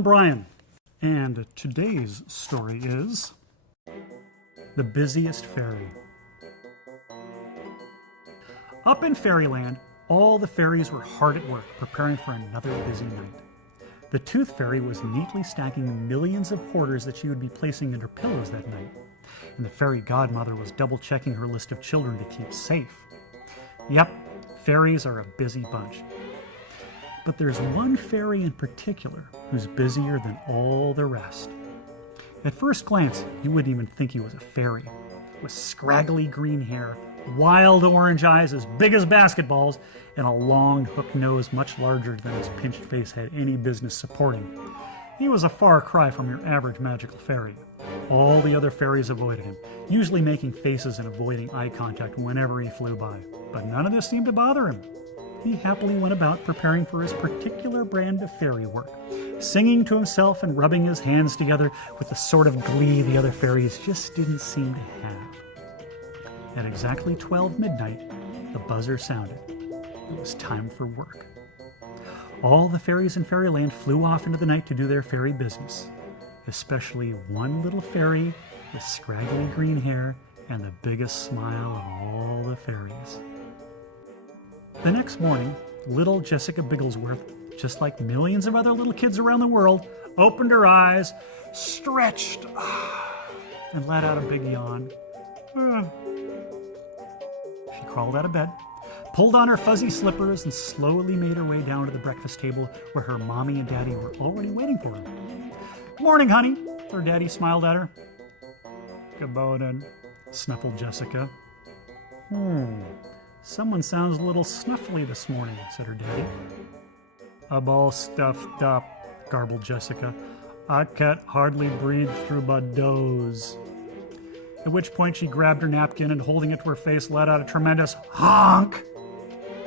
I'm Brian, and today's story is The Busiest Fairy. Up in Fairyland, all the fairies were hard at work preparing for another busy night. The Tooth Fairy was neatly stacking millions of quarters that she would be placing in her pillows that night, and the Fairy Godmother was double-checking her list of children to keep safe. Yep, fairies are a busy bunch. But there's one fairy in particular who's busier than all the rest. At first glance, you wouldn't even think he was a fairy. With scraggly green hair, wild orange eyes as big as basketballs, and a long hook nose much larger than his pinched face had any business supporting. He was a far cry from your average magical fairy. All the other fairies avoided him, usually making faces and avoiding eye contact whenever he flew by. But none of this seemed to bother him. He happily went about preparing for his particular brand of fairy work, singing to himself and rubbing his hands together with the sort of glee the other fairies just didn't seem to have. At exactly 12 midnight, the buzzer sounded. It was time for work. All the fairies in Fairyland flew off into the night to do their fairy business, especially one little fairy with scraggly green hair and the biggest smile of all the fairies. The next morning, little Jessica Bigglesworth, just like millions of other little kids around the world, opened her eyes, stretched, and let out a big yawn. She crawled out of bed, pulled on her fuzzy slippers, and slowly made her way down to the breakfast table where her mommy and daddy were already waiting for her. "Good morning, honey," her daddy smiled at her. "Good morning," snuffled Jessica. "Someone sounds a little snuffly this morning," said her daddy. "I'm all stuffed up," garbled Jessica. "I can't hardly breathe through my nose." At which point she grabbed her napkin and, holding it to her face, let out a tremendous honk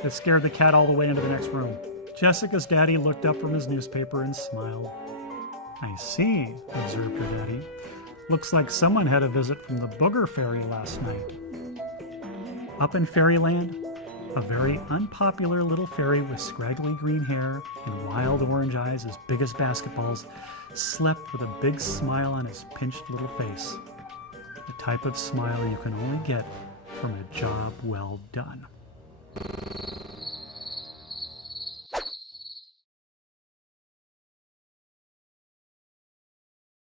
that scared the cat all the way into the next room. Jessica's daddy looked up from his newspaper and smiled. "I see," observed her daddy. "Looks like someone had a visit from the Booger Fairy last night." Up in Fairyland, a very unpopular little fairy with scraggly green hair and wild orange eyes as big as basketballs slept with a big smile on his pinched little face. The type of smile you can only get from a job well done.